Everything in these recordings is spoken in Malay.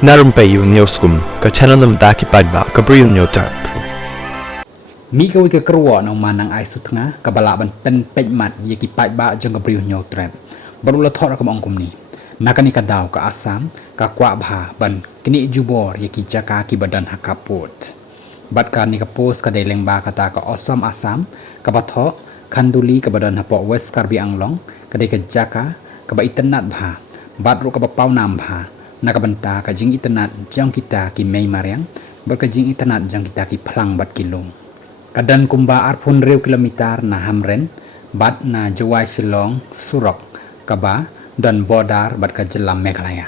Narum payu nioskum, ka chananam daki padba, ka briu nyotarp. មីកុយកក្រវនងម៉ានងអាយសុថ្ងាកបលាបន្តិនពេជ្រម៉ាត់យេគីបាច់បាចង្កព្រីវញោត្រែបបរុលថរកំអង្គុំនេះណាកនិកដាវកអាសាមកក្វាផាបានគនិជូបរយេគីចាកាគីបដនហកាពតបាត់ការនិកពោសកដេលេងបាកតាកអសមអាសាមកបថខណ្ឌូលីកបដនហពវេសការប៊ីអងឡងកដេកចាកាកបអ៊ីតណាត់ផាបាត់រុកបប៉ៅណាមផាណាកបន្តាកជីងអ៊ីតណាត់ចងគីតាគីមេម៉ារៀងបាត់កជីងអ៊ីតណាត់ចងគីតាគីផ្លាំងបាត់គីឡុងKadan kumba arpun riu kilometer na hamren bat na Jawai Silong Surok kaba dan bodar bat ka jelam Meghalaya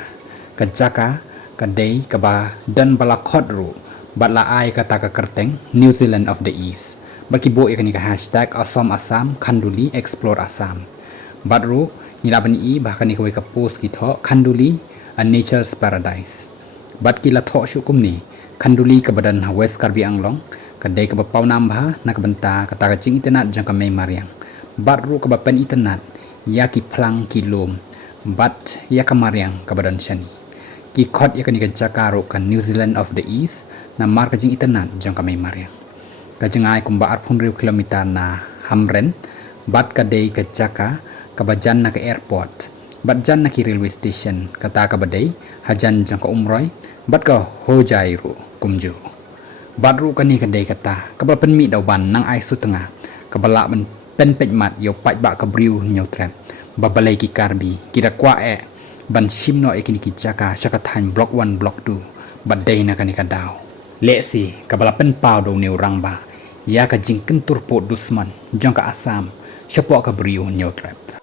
kajaka kadai kaba dan balakot ru bat la ai kata ka kerteng New Zealand of the East bat kibo ikani ka hashtag Asom Assam Khanduli Explore Assam bat ru nilabani I bahkan ni ka post kitho Khanduli a nature's paradise bat kila tho syukum ni Khanduli kabadan West Karbi Anglong kadai ke bapau nambah nak benta kata kacing internet jangka mei mariang baru ke bapan internet ya ki plang kilom bat ya ke mariang ke badan shani ki khot ya ke ni jakaru kan New Zealand of the East na mar kacing internet jangka mei mariang kacing ai kumba arpun riu kilometer na hamren bat kadai ke jaka ke bajan na ke airport bat jan na ki railway station kata ke badai hajan jangka umroy bat ke hojairu kumju baru kani kadai kata kabal penmi dauban nang ai su tengah kabala men pen pej mat yo paj ba kabriu nyau trem babalai ki karbi kira kwa ban shimno ekini ki jaka shakathan block 1 block 2 badai na kani kadau le si kabala pen pau do new rangba ya ka jing kentur pot dusman jangka asam shapok kabriu nyau trem